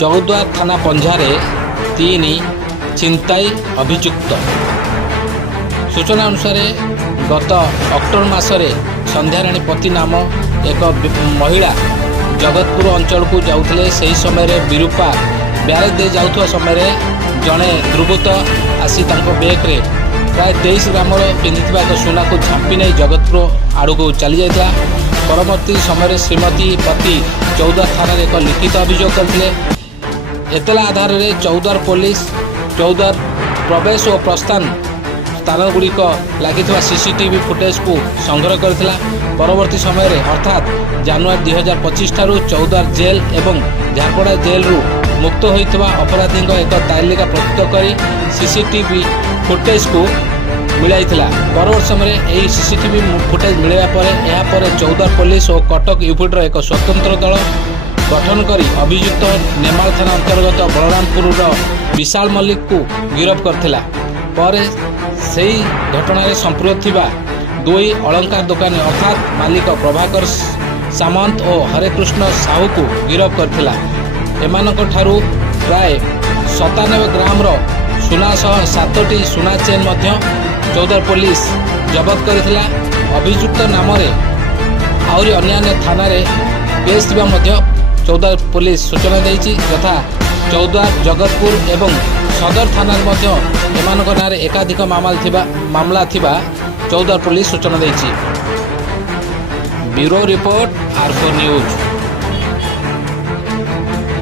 चौद्वार थाना पंझारे 3 छिनताई अभियुक्त। सूचना अनुसार गत अक्टोबर मासरे संध्याराणी पति नाम एक महिला जगतपुर अंचल को जाऊले। से समय विरूपा ब्यारेज दे जाउथुवा समय जड़े दुर्बृत्त आसी बेग्रे प्राय 23 ग्राम पिंधिथिबा एक सुना को झांपी नहीं जगतपुर आड़ को चली जाता। परवर्ती समय श्रीमती पति चौद्वार थाना एक लिखित अभियोग करते। एतला आधार में चौद्वार पुलिस चौद्वार प्रवेश और प्रस्थान स्थान गुड़िक लगी सीसीटीवी फुटेज को संग्रह करथिला। परवर्ती समय अर्थात जनवरी 2025 ठारू चौद्वार जेल एवं झारपड़ा जेल रु मुक्त होइतबा अपराधी एक तालिका प्रस्तुत करी सीसीटीवी फुटेज को मिलाइथिला। परवर्ती समय यही सीसीटीवी फुटेज मिलवा पर चौद्वार पुलिस और कटक यूपीडर एक स्वतंत्र दल गठन करी अभियुक्त नेमाल थाना अंतर्गत बलरामपुर विशाल मल्लिक को गिरफ्त करथिला। पर से घटना संपृक्त थिबा 2 अलंकार दुकानी अर्थात मालिक प्रभाकर सामंत और हरेकृष्ण साहू को गिरफ्त करथिला। एमानक ठारू प्राय 97 ग्राम सुना सह 7टी सुना चेन मध्य चौद्वार पुलिस जबत करथिला। अभियुक्त नाम आहरी अन्य थाना केस थिबा मध्य चौद्वार पुलिस सूचना देइछि। तथा चौद्वार जगतपुर एवं सदर थाना मध्य एमानक नारे एकाधिक मामला थिबा चौद्वार पुलिस सूचना देइछि। Bureau report R4 news.